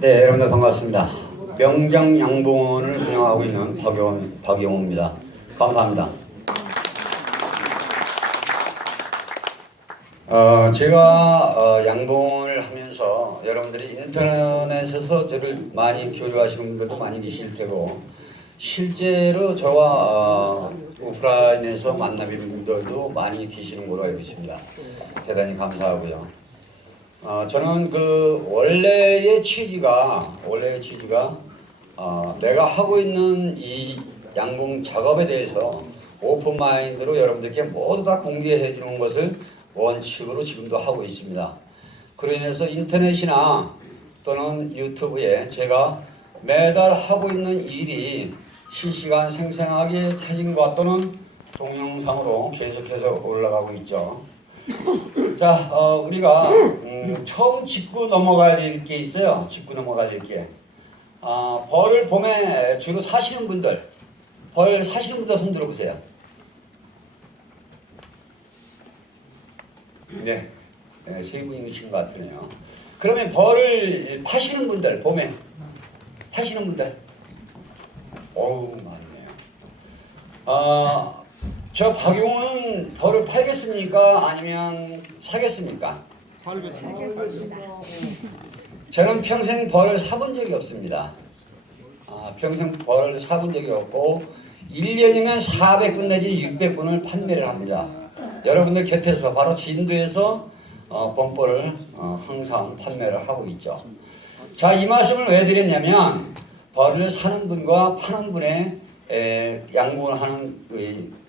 네, 여러분들 반갑습니다. 명장 양봉원을 운영하고 있는 박영호입니다. 감사합니다. 제가 양봉원을 하면서 여러분들이 인터넷에서 저를 많이 교류하시는 분들도 많이 계실 테고, 실제로 저와 오프라인에서 만나뵙는 분들도 많이 계시는 걸로 알고 있습니다. 대단히 감사하고요. 저는 그 원래의 취지가 내가 하고 있는 이 양봉 작업에 대해서 오픈 마인드로 여러분들께 모두 다 공개해 주는 것을 원칙으로 지금도 하고 있습니다. 그로 인해서 인터넷이나 또는 유튜브에 제가 매달 하고 있는 일이 실시간 생생하게 사진과 또는 동영상으로 계속해서 올라가고 있죠. 자, 우리가 처음 짚고 넘어가야 될 게 있어요. 짚고 넘어가야 될 게. 벌을 봄에 주로 사시는 분들, 벌 사시는 분들 손 들어보세요. 네, 세 분이신 것 같으네요. 그러면 벌을 파시는 분들, 봄에 파시는 분들, 어우 많네요. 저 박용호는 벌을 팔겠습니까? 아니면 사겠습니까? 팔겠습니다. 저는 평생 벌을 사본 적이 없습니다. 평생 벌을 사본 적이 없고 1년이면 400건 내지 600건을 판매를 합니다. 여러분들 곁에서 바로 진도에서 범벌을 항상 판매를 하고 있죠. 자, 이 말씀을 왜 드렸냐면 벌을 사는 분과 파는 분의 양봉을 하는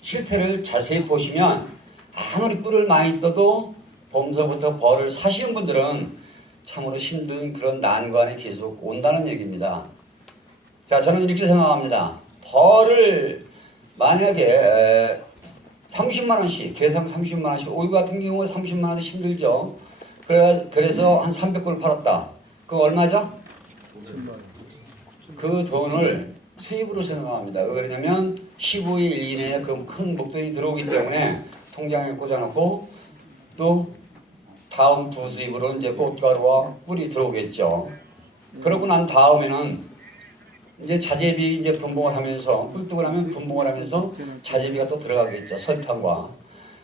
실태를 자세히 보시면 아무리 꿀을 많이 떠도 봄서부터 벌을 사시는 분들은 참으로 힘든 그런 난관에 계속 온다는 얘기입니다. 자, 저는 이렇게 생각합니다. 벌을 만약에 30만원씩, 계상 30만원씩, 올 같은 경우에 30만원도 힘들죠. 그래서 한 300골 팔았다. 그거 얼마죠? 그 돈을 수입으로 생각합니다. 왜 그러냐면 15일 이내에 그럼 큰 목돈이 들어오기 때문에 통장에 꽂아놓고 또 다음 두 수입으로 이제 꽃가루와 꿀이 들어오겠죠. 그러고 난 다음에는 이제 자재비 이제 분봉을 하면서 꿀뚝을 하면 분봉을 하면서 자재비가 또 들어가겠죠. 설탕과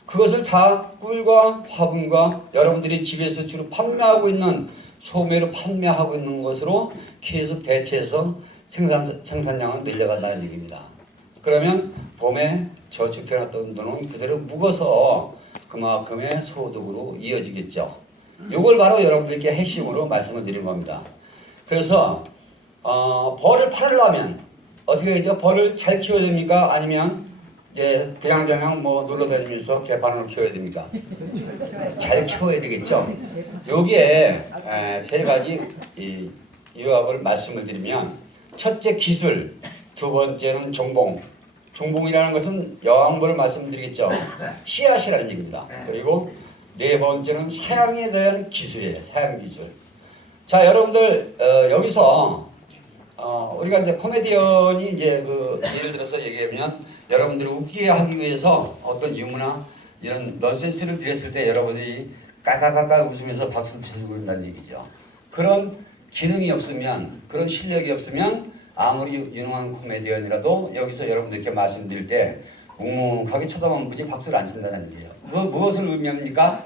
그것을 다 꿀과 화분과 여러분들이 집에서 주로 판매하고 있는 소매로 판매하고 있는 것으로 계속 대체해서 생산량은 늘려간다는 얘기입니다. 그러면 봄에 저축해놨던 돈은 그대로 묵어서 그만큼의 소득으로 이어지겠죠. 이걸 바로 여러분들께 핵심으로 말씀을 드린 겁니다. 그래서 벌을 팔려면 어떻게 되죠? 벌을 잘 키워야 됩니까? 아니면 이제 그냥 뭐 놀러 다니면서 개판으로 키워야 됩니까? 잘 키워야 되겠죠. 여기에 세 가지 유학을 말씀을 드리면, 첫째 기술, 두 번째는 종봉. 종봉이라는 것은 여왕벌을 말씀드리겠죠. 씨앗이라는 얘기입니다. 그리고 네 번째는 사양에 대한 기술이에요. 사양 기술. 자, 여러분들 여기서 우리가 이제 코미디언이 이제 예를 들어서 얘기하면 여러분들을 웃기게 하기 위해서 어떤 유머나 이런 넌센스를 드렸을 때 여러분들이 까까까까 웃으면서 박수 쳐주고 있다는 얘기죠. 그런 기능이 없으면, 그런 실력이 없으면 아무리 유능한 코미디언이라도 여기서 여러분들께 말씀드릴 때 묵묵하게 쳐다만 보지 박수를 안 친다는 얘기예요. 무엇을 의미합니까?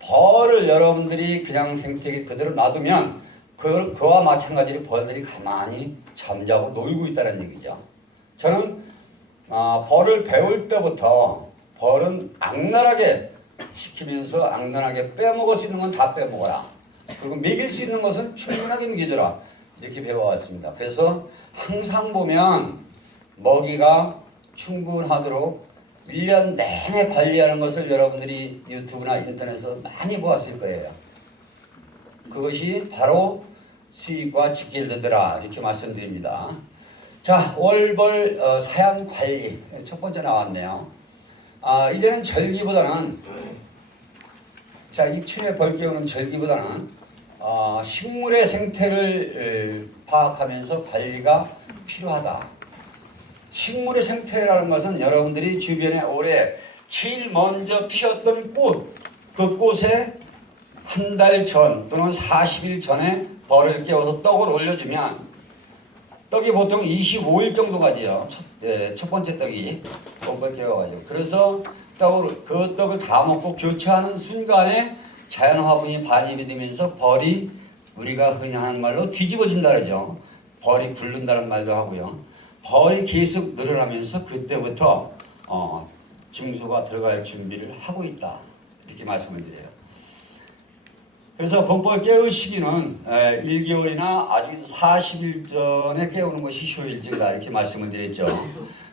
벌을 여러분들이 그냥 생태계 그대로 놔두면 그와 마찬가지로 벌들이 가만히 잠자고 놀고 있다는 얘기죠. 저는 벌을 배울 때부터 벌은 악랄하게 시키면서 악랄하게 빼먹을 수 있는 건 다 빼먹어라. 그리고 먹일 수 있는 것은 충분하게 먹여줘라. 이렇게 배워왔습니다. 그래서 항상 보면 먹이가 충분하도록 1년 내내 관리하는 것을 여러분들이 유튜브나 인터넷에서 많이 보았을 거예요. 그것이 바로 수익과 직결되더라. 이렇게 말씀드립니다. 자, 월벌 사양 관리. 첫 번째 나왔네요. 이제는 절기보다는, 자, 입춘에 벌 깨우는 절기보다는 식물의 생태를 파악하면서 관리가 필요하다. 식물의 생태라는 것은 여러분들이 주변에 올해 제일 먼저 피었던 꽃, 그 꽃의 한 달 전 또는 40일 전에 벌을 깨워서 떡을 올려주면 떡이 보통 25일 정도 가지요. 첫 번째 떡이 떡을 깨워가지고 그래서 그 떡을 다 먹고 교체하는 순간에 자연 화분이 반입이 되면서 벌이 우리가 흔히 하는 말로 뒤집어진다 그러죠. 벌이 굴른다는 말도 하고요. 벌이 계속 늘어나면서 그때부터 증소가 들어갈 준비를 하고 있다. 이렇게 말씀을 드려요. 그래서 봄벌 깨울 시기는 1개월이나 아주 40일 전에 깨우는 것이 효율적이다. 이렇게 말씀을 드렸죠.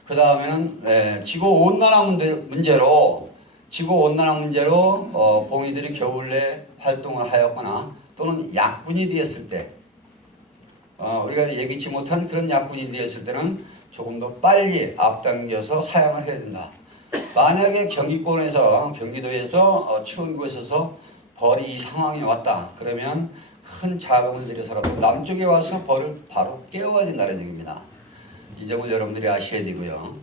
그 다음에는 지구온난화 문제로 봉이들이 겨울에 활동을 하였거나 또는 약군이 되었을 때 우리가 예기치 못한 그런 약군이 되었을 때는 조금 더 빨리 앞당겨서 사용을 해야 된다. 만약에 경기도에서 추운 곳에서 벌이 이 상황이 왔다. 그러면 큰 자금을 들여서라도 남쪽에 와서 벌을 바로 깨워야 된다는 얘기입니다. 이 점을 여러분들이 아셔야 되고요.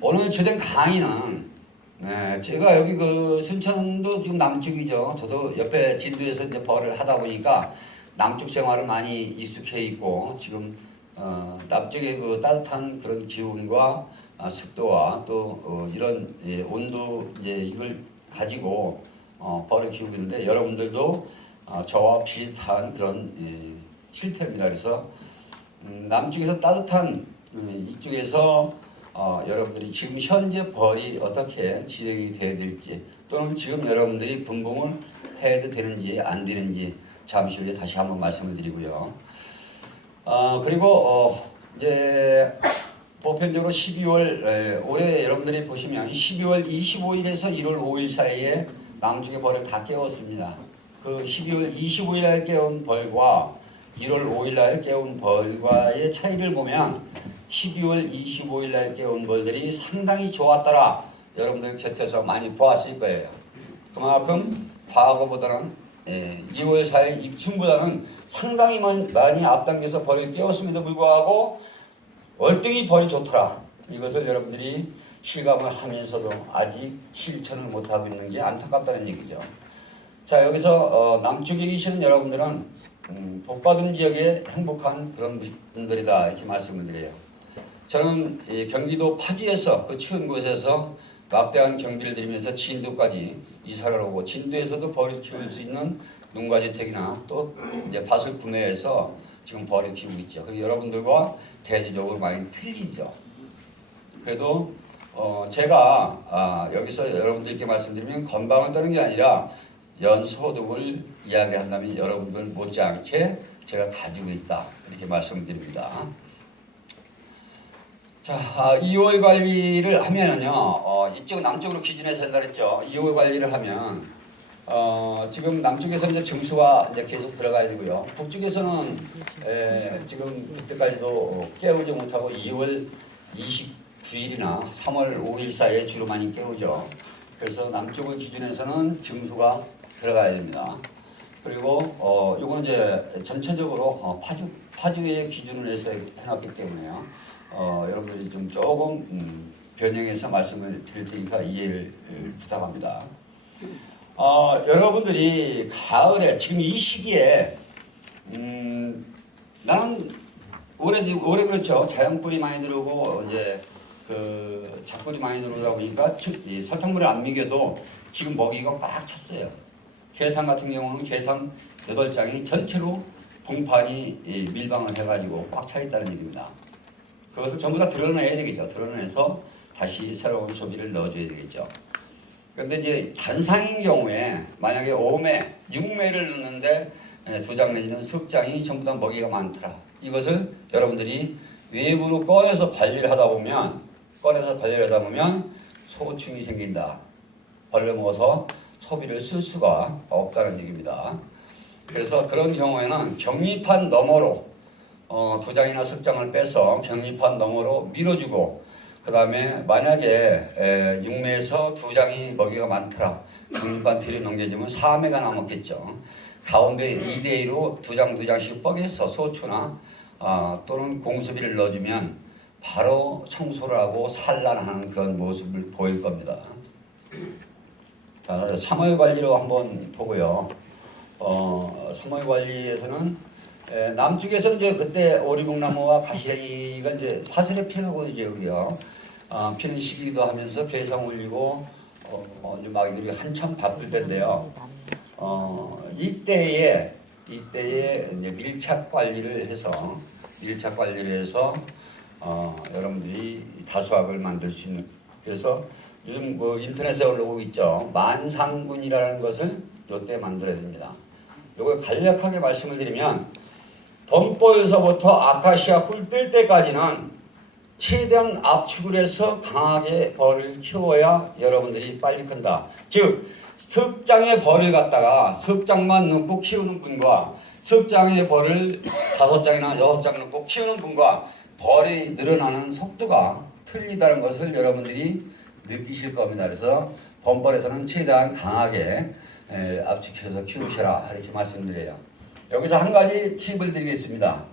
오늘 주된 강의는 제가 여기 순천도 지금 남쪽이죠. 저도 옆에 진도에서 이제 벌을 하다 보니까 남쪽 생활을 많이 익숙해 있고 지금 남쪽의 그 따뜻한 그런 기온과 습도와 또 이런 온도 이걸 가지고 벌을 키우고 있는데 여러분들도 저와 비슷한 그런 실태입니다. 그래서 남쪽에서 따뜻한 이쪽에서 여러분들이 지금 현재 벌이 어떻게 진행이 돼야 될지 또는 지금 여러분들이 분봉을 해도 되는지 안 되는지 잠시 후에 다시 한번 말씀을 드리고요. 그리고 이제 보편적으로 12월 올해 여러분들이 보시면 12월 25일에서 1월 5일 사이에 남쪽의 벌을 다 깨웠습니다. 그 12월 25일 날 깨운 벌과 1월 5일 날 깨운 벌과의 차이를 보면 12월 25일 날 깨운 벌들이 상당히 좋았더라. 여러분들 곁에서 많이 보았을 거예요. 그만큼 과거보다는 2월 4일 입춘보다는 상당히 많이 앞당겨서 벌을 깨웠음에도 불구하고 월등히 벌이 좋더라. 이것을 여러분들이 실감을 하면서도 아직 실천을 못하고 있는 게 안타깝다는 얘기죠. 자, 여기서 남쪽에 계시는 여러분들은 복받은 지역의 행복한 그런 분들이다 이렇게 말씀을 드려요. 저는 경기도 파주에서 그 추운 곳에서 막대한 경비를 들이면서 진도까지 이사를 오고 진도에서도 벌을 키울 수 있는 농가주택이나 또 이제 밭을 구매해서 지금 벌을 키우고 있죠. 그래서 여러분들과 대지적으로 많이 틀리죠. 그래도 제가 여기서 여러분들께 말씀드리면 건방을 떠는 게 아니라 연소득을 이야기한다면 여러분들 못지않게 제가 가지고 있다 이렇게 말씀드립니다. 자, 2월 관리를 하면은요, 이쪽 남쪽으로 기준해서 한다 그랬죠. 2월 관리를 하면 지금 남쪽에서 이제 증수가 이제 계속 들어가야 되고요. 북쪽에서는 지금 그때까지도 깨우지 못하고 2월 29일이나 3월 5일 사이에 주로 많이 깨우죠. 그래서 남쪽을 기준해서는 증수가 들어가야 됩니다. 그리고 요건 이제 전체적으로 파주의 기준을 해서 해놨기 때문에요. 여러분들이 좀 조금 변형해서 말씀을 드릴 테니까 이해를 부탁합니다. 여러분들이 가을에 지금 이 시기에 나는 올해 그렇죠. 자연뿌리 많이 들어오고 이제 그 잡뿌리 많이 들어오다 보니까 설탕물을 안 먹여도 지금 먹이가 꽉 찼어요. 괴상 같은 경우는 괴상 8장이 전체로 봉판이 밀방을 해가지고 꽉 차 있다는 얘기입니다. 그것을 전부 다 드러내야 되겠죠. 드러내서 다시 새로운 소비를 넣어줘야 되겠죠. 그런데 이제 단상인 경우에 만약에 5매, 6매를 넣는데 2장 내지는 석장이 전부 다 먹이가 많더라. 이것을 여러분들이 외부로 꺼내서 관리를 하다 보면 소충이 생긴다. 벌레 먹어서 소비를 쓸 수가 없다는 얘기입니다. 그래서 그런 경우에는 격리판 너머로 2장이나 석장을 빼서 격리판 너머로 밀어주고 그 다음에 만약에 6매에서 2장이 먹이가 많더라. 격리판 뒤로 넘겨주면 4매가 남았겠죠. 가운데 2대2로 2장씩 뻐개서 소초나 또는 공수비를 넣어주면 바로 청소를 하고 산란하는 그런 모습을 보일 겁니다. 자, 3월 관리로 한번 보고요. 3월 관리에서는 남쪽에서는 이제 그때 오리묵나무와 가시가 이제 사슬에 피하고 이제 여기요. 피는 시기도 하면서 괴상 올리고 이제 막 이렇게 한참 바쁠 때인데요. 이때에 이제 밀착 관리를 해서 여러분들이 다수학을 만들 수 있는, 그래서 요즘 뭐 인터넷에 올라오고 있죠. 만상군이라는 것을 요때 만들어야 됩니다. 요걸 간략하게 말씀을 드리면 봄벌서부터 아카시아 꿀 뜰 때까지는 최대한 압축을 해서 강하게 벌을 키워야 여러분들이 빨리 큰다. 즉 석장의 벌을 갖다가 석장만 넣고 키우는 분과 석장의 벌을 5장이나 6장 넣고 키우는 분과 벌이 늘어나는 속도가 틀리다는 것을 여러분들이 느끼실 겁니다. 그래서 봄벌에서는 최대한 강하게 압축해서 키우셔라 이렇게 말씀드려요. 여기서 한 가지 팁을 드리겠습니다.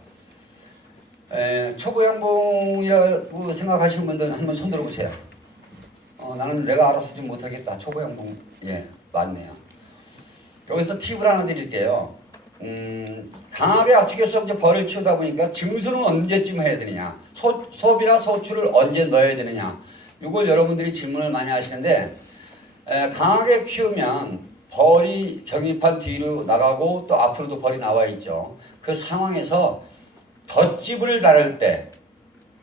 초보 양봉이라고 생각하시는 분들 한번 손 들어보세요. 나는 내가 알아서 좀 못하겠다. 초보 양봉, 예, 맞네요. 여기서 팁을 하나 드릴게요. 강하게 압축해서 이제 벌을 키우다 보니까 증수는 언제쯤 해야 되느냐, 소비나 소출을 언제 넣어야 되느냐, 이걸 여러분들이 질문을 많이 하시는데, 강하게 키우면 벌이 경립판 뒤로 나가고 또 앞으로도 벌이 나와 있죠. 그 상황에서 덧집을 달을 때,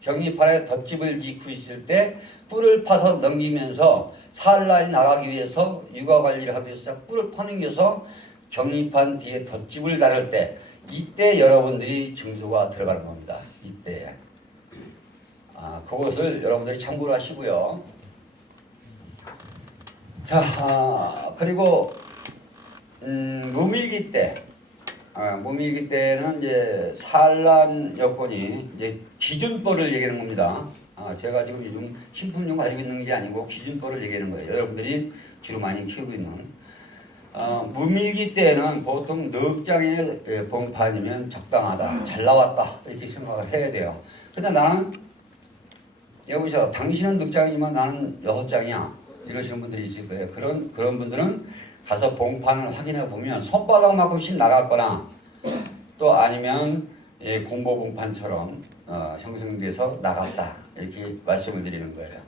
경립판에 덧집을 짓고 있을 때 뿔을 파서 넘기면서 산란이 나가기 위해서 육아 관리를 하기 위해서 뿔을 파는 위해서 경립판 뒤에 덧집을 달을 때, 이때 여러분들이 증소가 들어가는 겁니다. 이때. 그것을 여러분들이 참고를 하시고요. 자, 그리고 무밀기 때, 무밀기 때는 이제 산란 여건이 이제 기준벌을 얘기하는 겁니다. 제가 지금 요즘 신품종 가지고 있는 게 아니고 기준벌을 얘기하는 거예요. 여러분들이 주로 많이 키우고 있는. 무밀기 때는 보통 넉 장의 봉판이면 적당하다, 잘 나왔다 이렇게 생각을 해야 돼요. 근데 나는 여보세요, 당신은 넉 장이지만 나는 6장이야 이러시는 분들이 있을 거예요. 그런 분들은 가서 봉판을 확인해 보면 손바닥만큼씩 나갔거나 또 아니면 공보 봉판처럼 형성돼서 나갔다 이렇게 말씀을 드리는 거예요.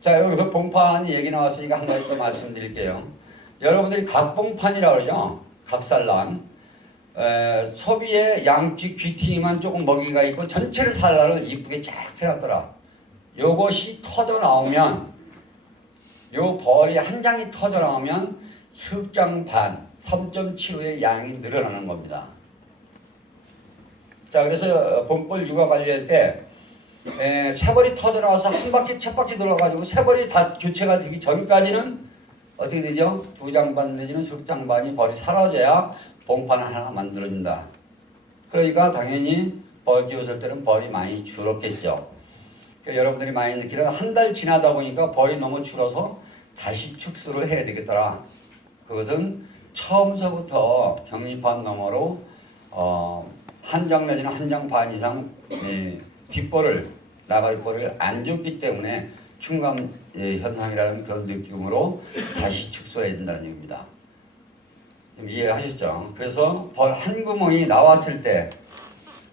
자, 여기서 봉판이 얘기 나왔으니까 한 가지 더 말씀드릴게요. 여러분들이 각봉판이라고 그러죠. 각산란. 소비의 양쪽 귀퉁이만 조금 먹이가 있고 전체를 산란을 이쁘게 쫙 해놨더라. 요것이 터져 나오면, 요 벌이 한 장이 터져 나오면 석장 반, 3.75의 양이 늘어나는 겁니다. 자, 그래서 봄벌 육아 관리할 때 새벌이 터져 나와서 한 바퀴, 첫 바퀴 돌아가지고 새벌이 다 교체가 되기 전까지는 어떻게 되죠? 2장 반 내지는 석장 반이 벌이 사라져야 봉판을 하나 만들어진다. 그러니까 당연히 벌 키웠을 때는 벌이 많이 줄었겠죠. 그러니까 여러분들이 많이 느끼는 한 달 지나다 보니까 벌이 너무 줄어서 다시 축소를 해야 되겠더라. 그것은 처음서부터 경립판 너머로 한 장 내지는 한 장 반 이상 뒷벌을 나갈 벌을 안 줬기 때문에 충감 현상이라는 그런 느낌으로 다시 축소해야 된다는 얘기입니다. 좀 이해하셨죠? 그래서 벌 한 구멍이 나왔을 때,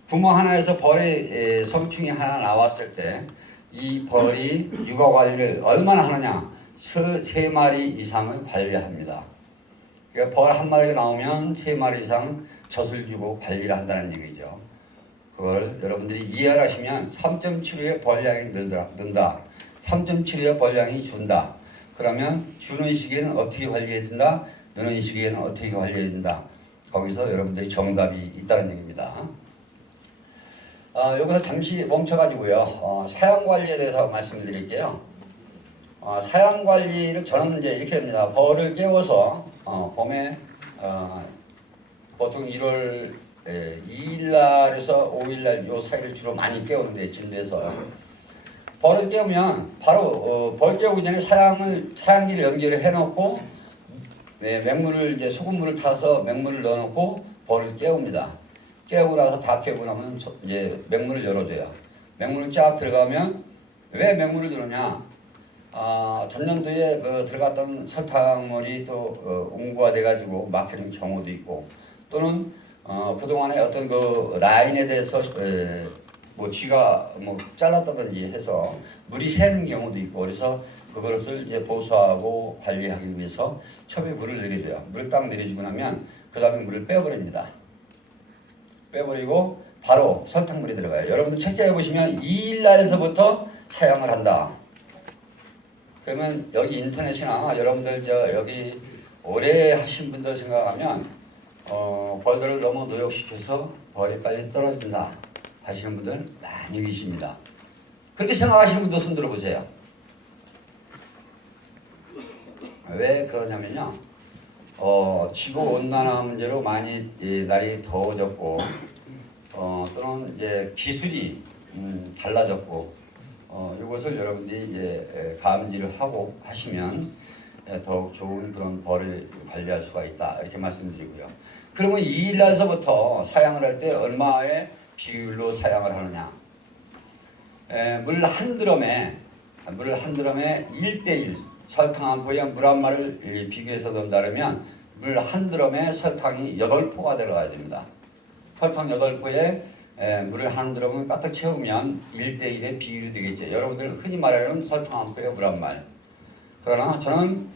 구멍 하나에서 벌이 성충이 하나 나왔을 때 이 벌이 육아 관리를 얼마나 하느냐, 3마리 이상을 관리합니다. 그러니까 벌 한 마리가 나오면 3마리 이상 젖을 주고 관리를 한다는 얘기죠. 그걸 여러분들이 이해를 하시면 3.75의 벌량이 는다. 3.75의 벌량이 준다. 그러면 주는 시기에는 어떻게 관리해야 된다? 느는 시기에는 어떻게 관리해야 된다. 거기서 여러분들이 정답이 있다는 얘기입니다. 여기서 잠시 멈춰가지고요. 사양 관리에 대해서 말씀을 드릴게요. 사양 관리를 저는 이제 이렇게 합니다. 벌을 깨워서 봄에 보통 1월 2일날에서 5일날 요 사이를 주로 많이 깨우는데, 진도에서 벌을 깨우면 바로 벌 깨우기 전에 사양기를 연결을 해놓고 맹물을 이제 소금물을 타서 맹물을 넣어놓고 벌을 깨웁니다. 깨우고 나서 다 깨우고 나면 이제 맹물을 열어줘요. 맹물을 쫙 들어가면, 왜 맹물을 넣느냐? 전년도에 그 들어갔던 설탕물이 또 옹구가 돼가지고 막히는 경우도 있고 또는 그동안에 어떤 그 라인에 대해서 뭐 쥐가 뭐 잘랐다든지 해서 물이 새는 경우도 있고 그래서 그것을 이제 보수하고 관리하기 위해서 처음에 물을 내려줘요. 물을 딱 내려주고 나면 그 다음에 물을 빼버립니다. 빼버리고 바로 설탕물이 들어가요. 여러분들 책자에 보시면 2일 날서부터 사용을 한다. 그러면 여기 인터넷이나 여러분들 여기 오래 하신 분들 생각하면 벌들을 너무 노역시켜서 벌이 빨리 떨어진다 하시는 분들 많이 계십니다. 그렇게 생각하시는 분도 손 들어보세요. 왜 그러냐면요. 지구온난화 문제로 많이 날이 더워졌고 또는 이제 기술이 달라졌고 이것을 여러분들이 이제 감지를 하고 하시면 더욱 좋은 그런 벌을 관리할 수가 있다 이렇게 말씀드리고요. 그러면 2일 날서부터 사용을 할 때 얼마의 비율로 사용을 하느냐? 물 한 드럼에 1대1 설탕 한 포에 물 한 마를 비교해서 넣는다면 물 한 드럼에 설탕이 8포가 들어가야 됩니다. 설탕 8포에 물을 한 드럼을 가득 채우면 1대1의 비율이 되겠죠. 여러분들 흔히 말하는 설탕 한 포에 물 한 말. 그러나 저는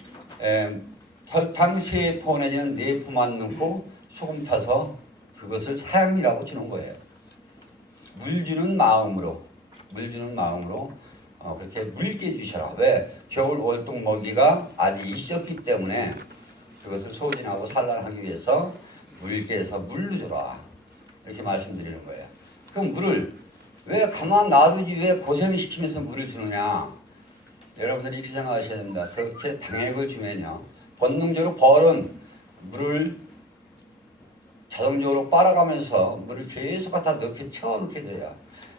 설탕 3포 내지는 4포만 넣고 소금 타서 그것을 사양이라고 주는 거예요. 물 주는 마음으로 그렇게 묽게 주셔라. 왜? 겨울 월동 먹이가 아직 있었기 때문에 그것을 소진하고 산란하기 위해서 묽게 해서 물로 줘라. 이렇게 말씀드리는 거예요. 그럼 물을 왜 가만 놔두지 왜 고생시키면서 물을 주느냐? 여러분들이 이렇게 생각하셔야 됩니다. 그렇게 당액을 주면요. 본능적으로 벌은 물을 자동적으로 빨아가면서 물을 계속 갖다 채워넣게 돼요.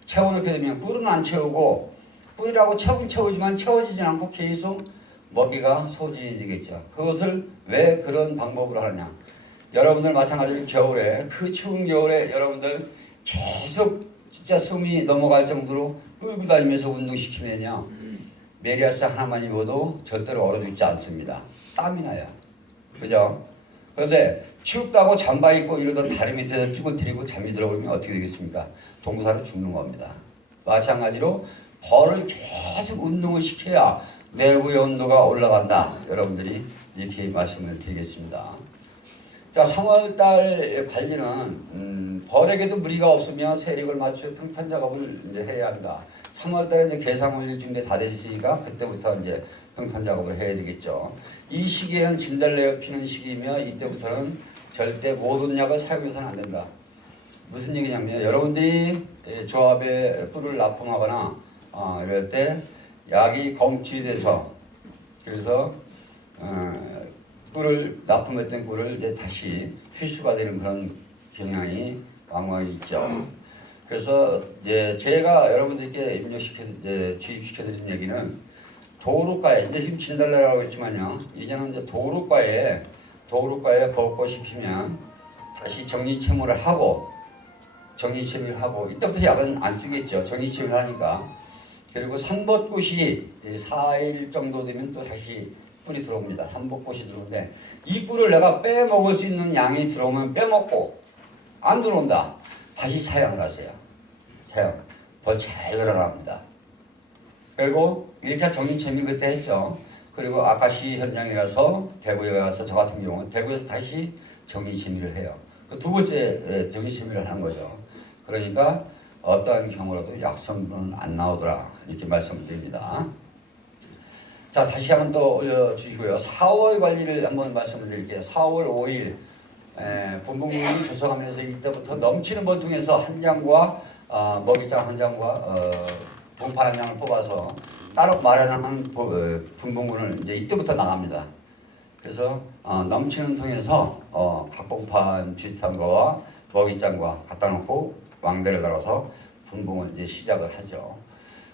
채워넣게 되면 꿀은 안 채우고 꿀이라고 채우지만 채워지지 않고 계속 먹이가 소진이 되겠죠. 그것을 왜 그런 방법으로 하느냐. 여러분들 마찬가지로 겨울에 그 추운 겨울에 여러분들 계속 진짜 숨이 넘어갈 정도로 끌고 다니면서 운동시키면요. 메리아스 하나만 입어도 절대로 얼어 죽지 않습니다. 땀이 나요. 그죠? 그런데 춥다고 잠바 입고 이러던 다리 밑에서 쭈그리고 잠이 들어버리면 어떻게 되겠습니까? 동사로 죽는 겁니다. 마찬가지로 벌을 계속 운동을 시켜야 내부의 온도가 올라간다. 여러분들이 이렇게 말씀을 드리겠습니다. 자, 3월달 관리는 벌에게도 무리가 없으며 세력을 맞춰 평탄 작업을 이제 해야 한다. 3월달에 이제 개상 올릴 준비 다 됐으니까 그때부터 이제 평탄 작업을 해야 되겠죠. 이 시기에는 진달래가 피는 시기이며 이때부터는 절대 모든 약을 사용해서는 안 된다. 무슨 얘기냐면 여러분들이 조합에 꿀을 납품하거나 이럴 때 약이 검출돼서 그래서 꿀을 납품했던 꿀을 이제 다시 회수가 되는 그런 경향이 왕왕 있죠. 그래서 이제 제가 여러분들께 주입시켜드린 얘기는 도루가에 이제 지금 진달래라고 했지만요. 이제는 이제 도루가에 벚꽃이 피면 다시 정리채물을 하고 이때부터 약은 안 쓰겠죠. 정리채물을 하니까. 그리고 삼벚꽃이 4일 정도 되면 또 다시 꿀이 들어옵니다. 삼벚꽃이 들어오는데 이 꿀을 내가 빼먹을 수 있는 양이 들어오면 빼먹고 안 들어온다. 다시 사용을 하세요. 벌 잘 늘어납니다. 그리고 1차 정리체밀 그때 했죠. 그리고 아카시 현장에 대구에 가서 저 같은 경우는 대구에서 다시 정리체밀을 해요. 그 두 번째 정리체밀을 하는 거죠. 그러니까 어떠한 경우라도 약성분은 안 나오더라. 이렇게 말씀을 드립니다. 자, 다시 한번 또 올려주시고요. 4월 관리를 한번 말씀을 드릴게요. 4월 5일 분봉문이 조성하면서 이때부터 넘치는 벌통에서 한 장과 먹이장 한 장과 봉판 한 장을 뽑아서 따로 마련한 분봉문을 이제 이때부터 나갑니다. 그래서 넘치는 통에서 각봉판 비슷한 거와 먹이장과 갖다 놓고 왕대를 달아서 분봉을 이제 시작을 하죠.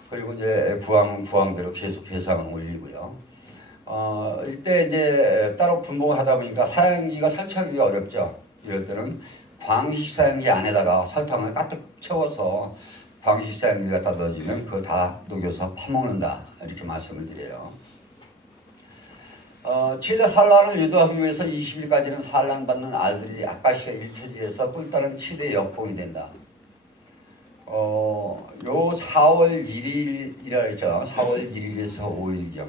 그리고 이제 부항대로 계속 개상을 올리고요. 이때 이제 따로 분봉을 하다 보니까 사양기가 설치하기가 어렵죠. 이럴 때는 광식 사양기 안에다가 설탕을 가득 채워서 방시사용을 갖다 넣어주면 그거 다 녹여서 파먹는다 이렇게 말씀을 드려요. 최대 산란을 유도하기 위해서 20일까지는 산란받는 알들이 아카시아 일처지에서 꿀 따는 최대 역봉이 된다. 요 4월 1일이라 했죠. 4월 1일에서 5일경.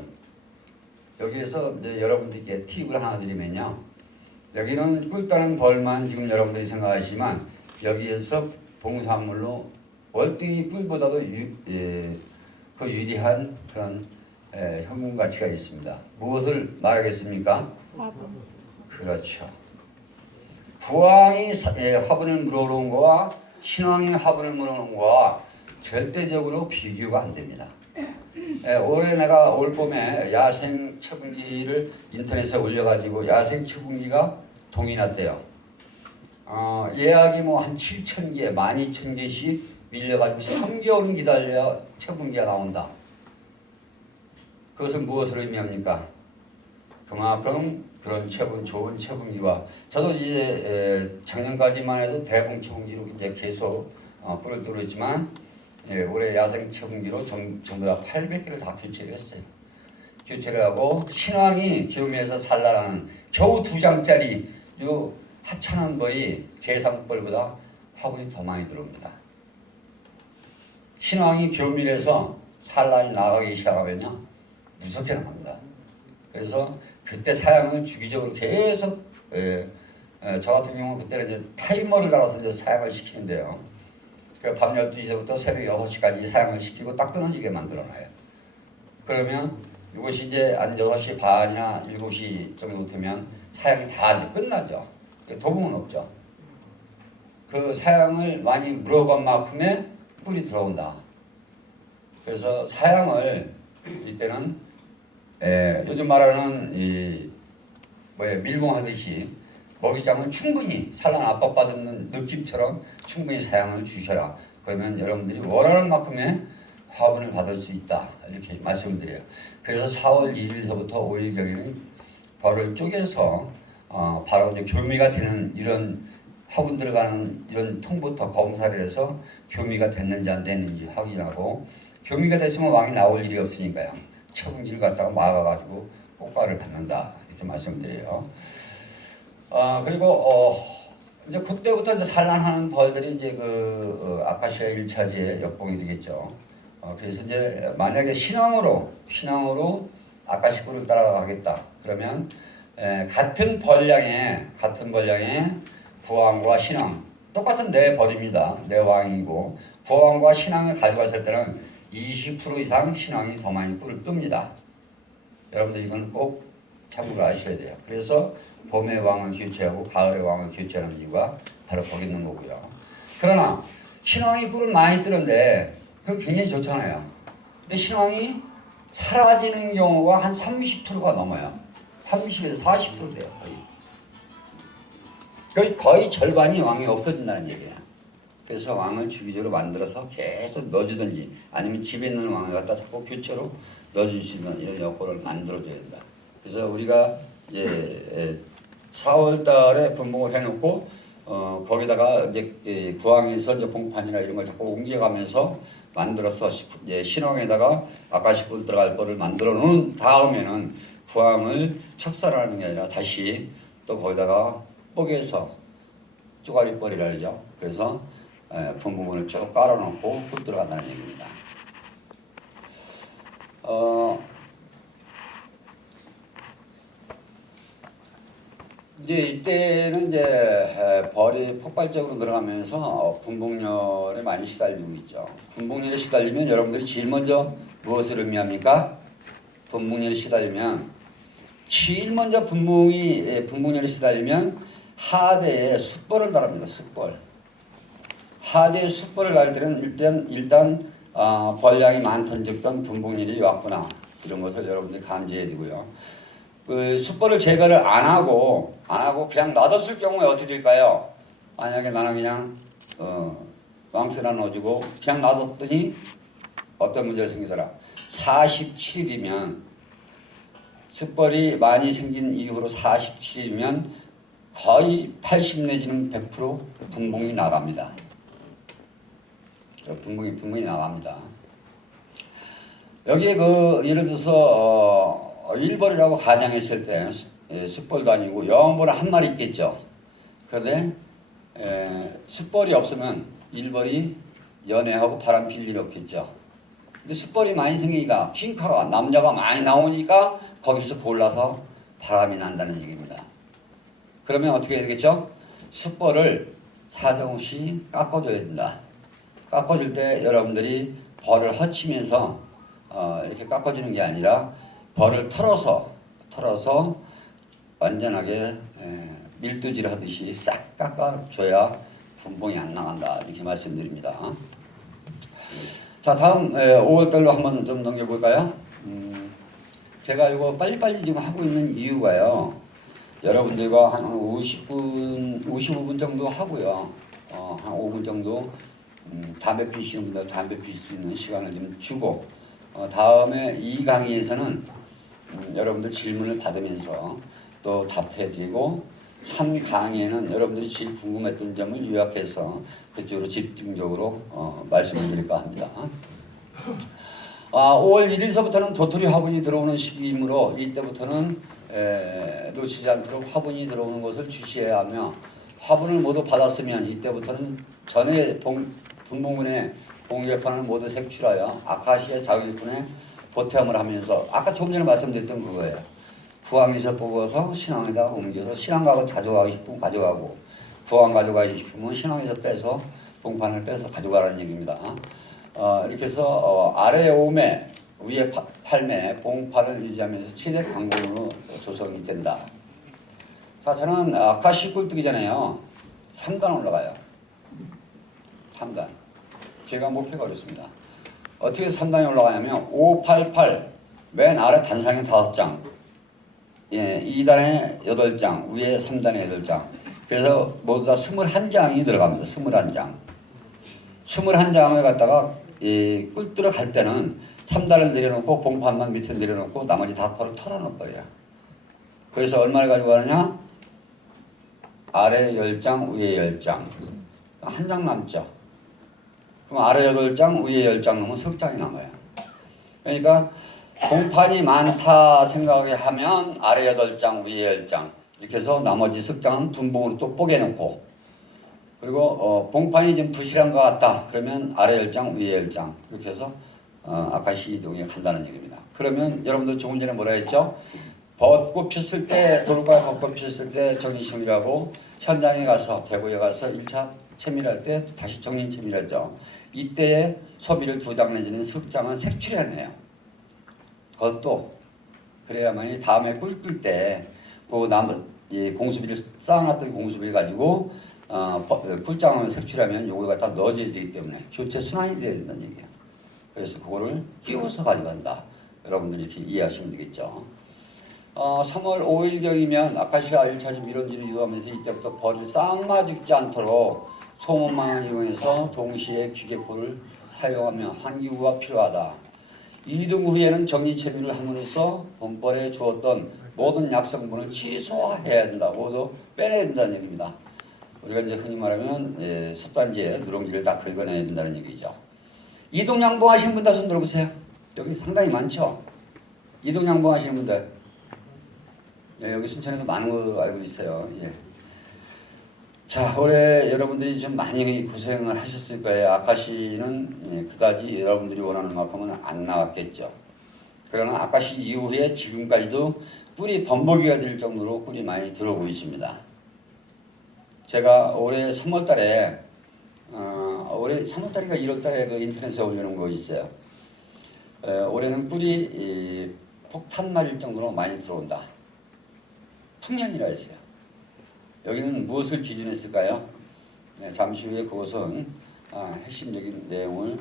여기에서 이제 여러분들께 팁을 하나 드리면요. 여기는 꿀 따는 벌만 지금 여러분들이 생각하시지만 여기에서 봉산물로 월등히 꿀보다도 그 유리한 그런 현금 가치가 있습니다. 무엇을 말하겠습니까? 화분. 그렇죠. 부왕이 화분을 물어놓은 거와 신왕이 화분을 물어놓은 거와 절대적으로 비교가 안 됩니다. 올해 내가 올 봄에 야생 처분기를 인터넷에 올려가지고 야생 처분기가 동이 났대요. 예약이 뭐 한 7,000개, 12,000개씩 밀려가지고 3개월은 기다려야 처분기가 나온다. 그것은 무엇을 의미합니까? 그만큼 그런 좋은 처분기와 저도 이제 작년까지만 해도 대봉 처분기로 이제 계속 뿔을 뚫었지만 올해 야생 처분기로 전부 다 800개를 다 교체를 했어요. 교체를 하고 신왕이 기욤에서 산란하는 겨우 2장짜리 요 하찮은 벌이 계산벌보다 화분이 더 많이 들어옵니다. 신왕이 교밀에서 산란이 나가기 시작하면요 무섭게 나갑니다. 그래서 그때 사양을 주기적으로 계속 저 같은 경우는 그때는 이제 타이머를 달아서 이제 사양을 시키는데요. 밤 12시부터 새벽 6시까지 사양을 시키고 딱 끊어지게 만들어놔요. 그러면 이것이 이제 한 6시 반이나 7시 정도 되면 사양이 다 이제 끝나죠. 도움은 없죠. 그 사양을 많이 물어간 만큼의 꿀이 들어온다. 그래서 사양을 이때는 요즘 말하는 밀봉하듯이 먹이장을 충분히 산란 압박받는 느낌처럼 충분히 사양을 주셔라. 그러면 여러분들이 원하는 만큼의 화분을 받을 수 있다. 이렇게 말씀드려요. 그래서 4월 1일서부터 5일경에는 벌을 쪼개서 바로 이제 교미가 되는 이런 화분 들어가는 이런 통부터 검사를 해서 교미가 됐는지 안 됐는지 확인하고 교미가 됐으면 왕이 나올 일이 없으니까요. 처분기를 갖다가 막아가지고 효과를 받는다. 이렇게 말씀드려요. 그리고 이제 그때부터 이제 산란하는 벌들이 이제 아카시아 1차지의 역봉이 되겠죠. 그래서 이제 만약에 신앙으로 아카시아 꿀을 따라가겠다. 그러면 같은 벌량의 부왕과 신앙 똑같은 내 벌입니다. 내 왕이고 부왕과 신앙을 가져갔을 때는 20% 이상 신앙이 더 많이 꿀을 뜹니다. 여러분들 이건 꼭 참고를 하셔야 돼요. 그래서 봄의 왕을 교체하고 가을의 왕을 교체하는 이유가 바로 거기 있는 거고요. 그러나 신왕이 꿀을 많이 뜨는데 그건 굉장히 좋잖아요. 근데 신왕이 사라지는 경우가 한 30%가 넘어요. 30에서 40% 돼요. 거의 절반이 왕이 없어진다는 얘기예요. 그래서 왕을 주기적으로 만들어서 계속 넣어주든지 아니면 집에 있는 왕을 갖다 자꾸 교체로 넣어줄 수 있는 이런 여건을 만들어줘야 된다. 그래서 우리가 이제 4월 달에 분봉을 해놓고 거기다가 이제 구황에서 이제 봉판이나 이런 걸 자꾸 옮겨가면서 만들어서 이제 신왕에다가 아카시꿀 들어갈 거를 만들어 놓은 다음에는 구황을 척살하는 게 아니라 다시 또 거기다가 뽀개서 쪼가리벌이라 그러죠. 그래서 분봉을 쭉 깔아놓고 꿀 들어간다는 얘기입니다. 이제 이때는 이제 벌이 폭발적으로 들어가면서 분봉열에 많이 시달리고 있죠. 분봉열에 시달리면 여러분들이 제일 먼저 무엇을 의미합니까? 분봉열에 시달리면 제일 먼저 분봉열에 시달리면 하대에 숯벌을 달합니다. 숯벌. 하대에 숯벌을 달 때는 일단 벌량이 많던 적던 분봉열이 왔구나. 이런 것을 여러분들이 감지해야 되고요. 그 숯벌을 제거를 안 하고 그냥 놔뒀을 경우에 어떻게 될까요? 만약에 나는 그냥 왕세나 넣어주고 그냥 놔뒀더니 어떤 문제가 생기더라. 47일이면 숯벌이 많이 생긴 이후로 47일이면 거의 80 내지는 100% 분봉이 나갑니다. 분명히 나갑니다. 여기에 그 예를 들어서 1벌이라고 가정했을 때 숫벌도 아니고 영벌은 한 마리 있겠죠. 그런데 숫벌이 없으면 1벌이 연애하고 바람 필 일이 없겠죠. 근데 숫벌이 많이 생기니까 킹카가 남자가 많이 나오니까 거기서 골라서 바람이 난다는 얘기입니다. 그러면 어떻게 되겠죠? 숫벌을 사정없이 깎아줘야 된다. 깎아줄 때 여러분들이 벌을 허치면서 이렇게 깎아주는 게 아니라 벌을 털어서 완전하게 밀두질 하듯이 싹 깎아줘야 분봉이 안 나간다. 이렇게 말씀드립니다. 자, 다음 5월달로 한번 좀 넘겨볼까요? 제가 이거 빨리빨리 지금 하고 있는 이유가요. 여러분들과 한 55분 정도 하고요. 한 5분 정도 담배 피시는 분들 담배 피실 수 있는 시간을 좀 주고 다음에 이 강의에서는 여러분들 질문을 받으면서 또 답해드리고 3강의에는 여러분들이 제일 궁금했던 점을 요약해서 그쪽으로 집중적으로 말씀을 드릴까 합니다. 5월 1일서부터는 도토리 화분이 들어오는 시기이므로 이때부터는 놓치지 않도록 화분이 들어오는 것을 주시해야 하며 화분을 모두 받았으면 이때부터는 전에 분봉군의 봉개판을 모두 색출하여 아카시아 자기분에 보탬을 하면서 아까 조금 전에 말씀드렸던 그거예요. 구황에서 뽑아서 신앙에다가 옮겨서 신앙가고 가져가고 싶으면 가져가고 구황 가져가고 싶으면 신앙에서 빼서 봉판을 빼서 가져가라는 얘기입니다. 이렇게 해서 아래 5매 위에 8매 봉판을 유지하면서 최대 강공으로 조성이 된다. 자, 저는 아까 시골 뜨기 전에요 3단 올라가요. 3단. 제가 목표가 그렇습니다. 어떻게 3단이 올라가냐면 588 맨 아래 단상에 5장 2단에 8장 위에 3단에 8장 그래서 모두 다 21장이 들어갑니다. 21장 21장을 갖다가 꿀 들어갈 때는 3단을 내려놓고 봉판만 밑에 내려놓고 나머지 다 바로 털어놓고요. 그래서 얼마를 가지고 가느냐? 아래 10장 위에 10장 한 장 남죠. 그럼 아래 8장 위에 10장 넘으면 석 장이 남아요. 그러니까 봉판이 많다 생각하게 하면 아래 8장 위에 10장 이렇게 해서 나머지 석 장은 분봉으로 또 뽀개놓고 그리고 봉판이 좀 부실한 것 같다 그러면 아래 10장 위에 10장 이렇게 해서 아카시 이동에 간다는 얘기입니다. 그러면 여러분들 조금 전에 뭐라 했죠? 벚꽃 폈을 때 돌과 벚꽃 폈을 때 정리심이라고 현장에 가서 대구에 가서 1차 채밀할 때 다시 정리 채밀하죠. 이때의 소비를 2장 내지는 석 장은 색출해내요. 그것도 그래야만이 다음에 꿀 뜰 때 그 공수비를 쌓아놨던 공수비를 가지고 꿀장하면 색출하면 요걸 갖다 넣어줘야 되기 때문에 교체 순환이 돼야 된다는 얘기예요. 그래서 그거를 끼워서 가져간다. 여러분들이 이렇게 이해하시면 되겠죠. 3월 5일경이면 아카시아 1차집 이런지를 유도하면서 이때부터 벌이 쌍마 죽지 않도록 소문망을 이용해서 동시에 기계포를 사용하며 환기구가 필요하다. 이동 후에는 정리채비를 함으로써 본벌에 주었던 모든 약성분을 취소해야 된다. 모두 빼내야 된다는 얘기입니다. 우리가 이제 흔히 말하면 솥단지에 누룽지를 다 긁어내야 된다는 얘기죠. 이동양봉 하시는 분들 손 들어보세요. 여기 상당히 많죠? 이동양봉 하시는 분들. 여기 순천에도 많은 거 알고 있어요. 자, 올해 여러분들이 좀 많이 고생을 하셨을 거예요. 아카시는 그다지 여러분들이 원하는 만큼은 안 나왔겠죠. 그러나 아카시 이후에 지금까지도 꿀이 범벅이가 될 정도로 꿀이 많이 들어오고 있습니다. 제가 올해 3월달에 올해 3월달인가 1월달에 그 인터넷에 올려놓은 거 있어요. 올해는 꿀이 폭탄 맞을 정도로 많이 들어온다. 풍년이라 했어요. 여기는 무엇을 기준했을까요? 잠시 후에 그것은 핵심적인 내용을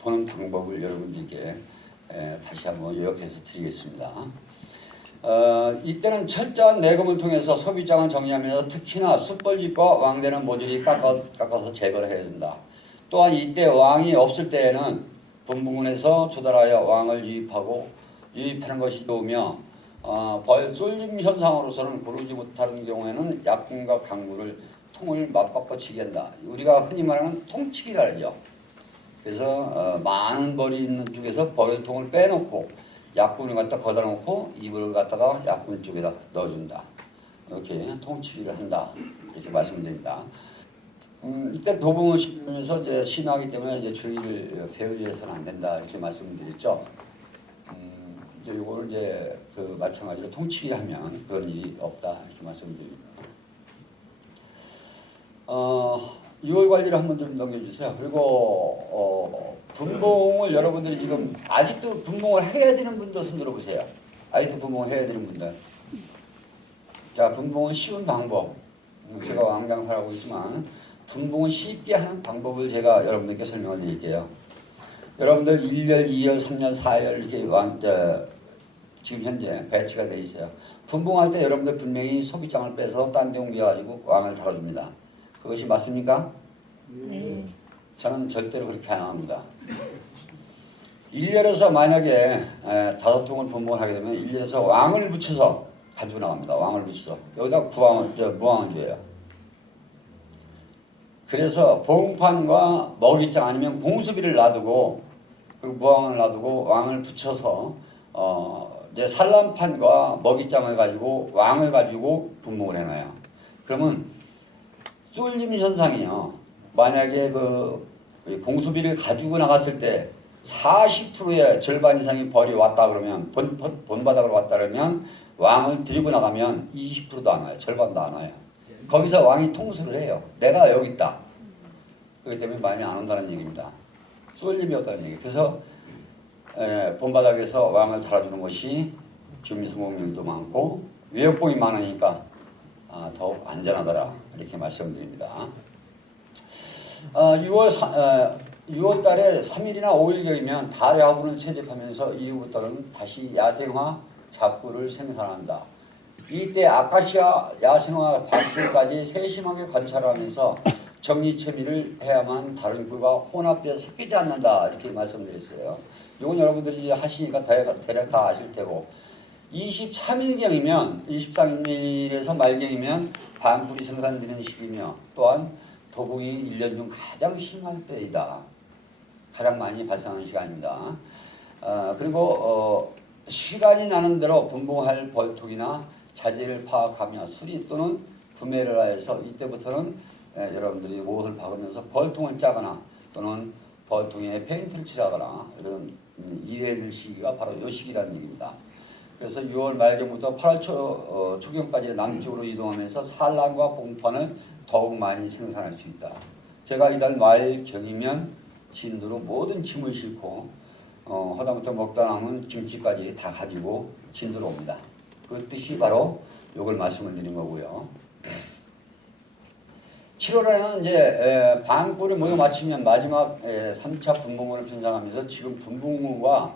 보는 방법을 여러분들께 다시 한번 요약해서 드리겠습니다. 이때는 철저한 내검을 통해서 소비장을 정리하면서 특히나 숯벌집과 왕되는 모듈이 깎아서 제거를 해야 된다. 또한 이때 왕이 없을 때에는 분부군에서 조달하여 왕을 유입하는 것이 좋으며 벌 쏠림 현상으로서는 고르지 못하는 경우에는 약분과 강물을 통을 맞바꿔 치게 한다. 우리가 흔히 말하는 통치기라 하죠. 그래서 많은 벌이 있는 쪽에서 벌통을 빼놓고 약분을 갖다 거다 놓고 이불을 갖다가 약분 쪽에다 넣어준다. 이렇게 통치기를 한다. 이렇게 말씀드립니다. 이때 도봉을 씹으면서 이제 신하기 때문에 이제 주의를 배우지해서는 안 된다 이렇게 말씀드렸죠. 이제 요거를 이제 그 마찬가지로 통치기를 하면 그런 일이 없다 이렇게 말씀드립니다. 6월 관리를 한번 좀 넘겨주세요. 그리고 분봉을 여러분들이 지금 아직도 분봉을 해야 되는 분들 손 들어보세요. 아직도 분봉을 해야 되는 분들. 자, 분봉은 쉬운 방법. 제가 왕장사라고 있지만 분봉을 쉽게 하는 방법을 제가 여러분들께 설명을 드릴게요. 여러분들 1열, 2열, 3열, 4열 이렇게 지금 현재 배치가 되어 있어요. 분봉할 때 여러분들 분명히 소비장을 빼서 딴 데 옮겨가지고 왕을 달아줍니다. 그것이 맞습니까? 네. 저는 절대로 그렇게 안 합니다. 1열에서 만약에 5통을 분봉을 하게 되면 1열에서 왕을 붙여서 가지고 나갑니다. 왕을 붙여서 여기다 무왕을 줘요. 그래서 봉판과 먹이장 아니면 공수비를 놔두고 그리고 무왕을 놔두고 왕을 붙여서 이제 산란판과 먹이장을 가지고 왕을 가지고 분봉을 해놔요. 그러면 쏠림 현상이요. 만약에 그 공수비를 가지고 나갔을 때 40%의 절반 이상이 벌이 왔다 그러면 본바닥으로 왔다 그러면 왕을 들고 나가면 20%도 안 와요. 절반도 안 와요. 거기서 왕이 통수를 해요. 내가 여기 있다. 그렇기 때문에 많이 안 온다는 얘기입니다. 쏠림이 없다는 얘기. 그래서 본바닥에서 왕을 달아주는 것이 주민성공률도 많고 외역봉이 많으니까 더욱 안전하더라 이렇게 말씀드립니다. 6월 달에 3일이나 5일경이면 달의 화분을 채집하면서 이후부터는 다시 야생화 잡꿀을 생산한다. 이때 아카시아 야생화 방꿀까지 세심하게 관찰하면서 정리채비를 해야만 다른 꿀과 혼합되어 섞이지 않는다 이렇게 말씀드렸어요. 이건 여러분들이 하시니까 대략 다 아실 테고 23일경이면 23일에서 말경이면 방꿀이 생산되는 시기며 또한 도봉이 1년 중 가장 심할 때이다. 가장 많이 발생하는 시간입니다. 그리고 시간이 나는 대로 분봉할 벌통이나 자재를 파악하며 수리 또는 구매를 하여서 이때부터는 여러분들이 못을 박으면서 벌통을 짜거나 또는 벌통에 페인트를 칠하거나 이런 일해야 될 시기가 바로 이 시기라는 얘기입니다. 그래서 6월 말경부터 8월 초경까지 남쪽으로 이동하면서 산란과 봉판을 더욱 많이 생산할 수 있다. 제가 이달 말경이면 진도로 모든 짐을 싣고 허다부터 먹다 남은 김치까지 다 가지고 진도로 옵니다. 그 뜻이 바로 이걸 말씀을 드린 거고요. 7월에는 이제 방꿀을 모여 마치면 마지막 3차 분봉을 편성하면서 지금 분봉무와